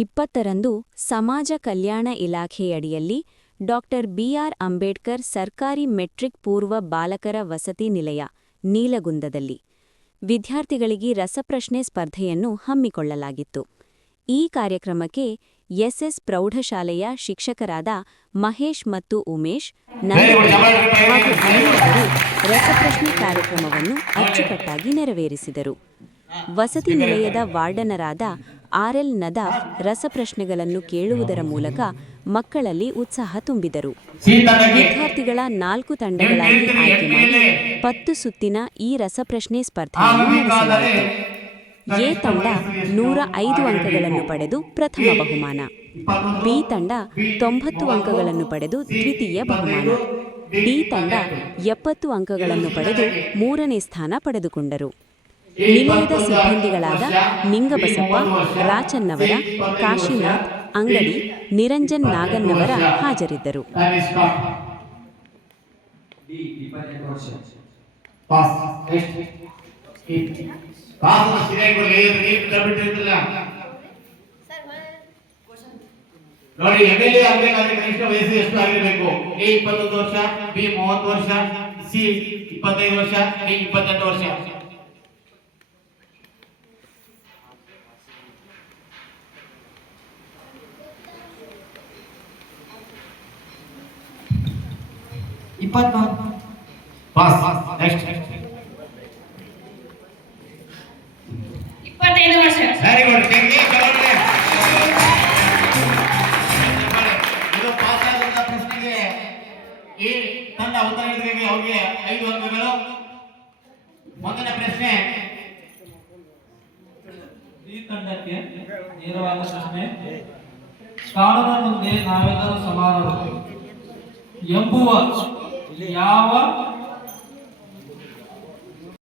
20ರಂದು ಸಮಾಜ ಕಲ್ಯಾಣ ಇಲಾಖೆಯಡಿಯಲ್ಲಿ doctor B R Ambedkar ಸರ್ಕಾರಿ metric ಪೂರ್ವ ಬಾಲಕರ ವಸತಿ ನಿಲಯ ನೀಲಗುಂದದಲ್ಲಿ ವಿದ್ಯಾರ್ಥಿಗಳಿಗೆ ರಸಪ್ರಶ್ನೆ ಸ್ಪರ್ಧೆಯನ್ನು ಹಮ್ಮಿಕೊಳ್ಳಲಾಗಿತ್ತು. ಈ ಕಾರ್ಯಕ್ರಮಕ್ಕೆ ಎಸ್ಎಸ್ ಪ್ರೌಢಶಾಲೆಯ ಶಿಕ್ಷಕರಾದ ಮಹೇಶ್ ಮತ್ತು ಉಮೇಶ್ ಹಾಗೂ ಅನೇಕರು ರಸಪ್ರಶ್ನೆ ಕಾರ್ಯಕ್ರಮವನ್ನು ಅಚ್ಚುಕಟ್ಟಾಗಿ ನೆರವೇರಿಸಿದರು. ವಸತಿ ನಿಲಯದ ವಾರ್ಡನರಾದ ಆರ್ಎಲ್ ನದಾಫ್ ರಸಪ್ರಶ್ನೆಗಳನ್ನು ಕೇಳುವುದರ ಮೂಲಕ ಮಕ್ಕಳಲ್ಲಿ ಉತ್ಸಾಹ ತುಂಬಿದರು. ವಿದ್ಯಾರ್ಥಿಗಳ 4 ತಂಡಗಳಾಗಿ ಆಯ್ಕೆ ಮಾಡಿ 10 ಸುತ್ತಿನ ಈ ರಸಪ್ರಶ್ನೆ ಸ್ಪರ್ಧೆಯನ್ನು ನಡೆಸಲಾಯಿತು. ಎ ತಂಡ 105 ಅಂಕಗಳನ್ನು ಪಡೆದು ಪ್ರಥಮ ಬಹುಮಾನ, ಬಿ ತಂಡ 90 ಅಂಕಗಳನ್ನು ಪಡೆದು ದ್ವಿತೀಯ ಬಹುಮಾನ, ಡಿ ತಂಡ 70 ಅಂಕಗಳನ್ನು ಪಡೆದು 3ನೇ ಸ್ಥಾನ ಪಡೆದುಕೊಂಡರು. ನಿಲಯದ ಸಿಬ್ಬಂದಿಗಳಾದ ನಿಂಗಬಸಪ್ಪ, ರಾಚನ್ನವರ, ಕಾಶಿನಾಥ್, ಅಂಗಡಿ, ನಿರಂಜನ್ ನಾಗನ್ನವರ ಹಾಜರಿದ್ದರು. ನೋಡಿ, ಎಮ್ಎಲ್ಎ ಆಗಬೇಕಾದ್ರೆ ಕನಿಷ್ಠ ವಯಸ್ಸು ಎಷ್ಟು ಆಗಿರಬೇಕು? ಎ 21 ವರ್ಷ, ಬಿ 30 ವರ್ಷ, ಸಿ 25 ವರ್ಷ, ಡಿ 28 ವರ್ಷ. ಪಾಸ್. ನೆಕ್ಸ್ಟ್ 25 ವರ್ಷ. Very good. ಇದು ಪಾಸ್ ಆದಂತ ಪ್ರಶ್ನೆಗೆ ಈ ತಂಡ ಉತ್ತರ ನೀಡಿದರೆ ಅವರಿಗೆ 5 ಅಂಕಗಳು. ಮುಂದಿನ ಪ್ರಶ್ನೆ ಈ ತಂಡಕ್ಕೆ ನೇರವಾದ ಪ್ರಶ್ನೆ. ಕಾನೂನಿನ ಮುಂದೆ ನಾವೆಲ್ಲರೂ ಸಮಾನರು ಎಂಬುವ ಯಾವ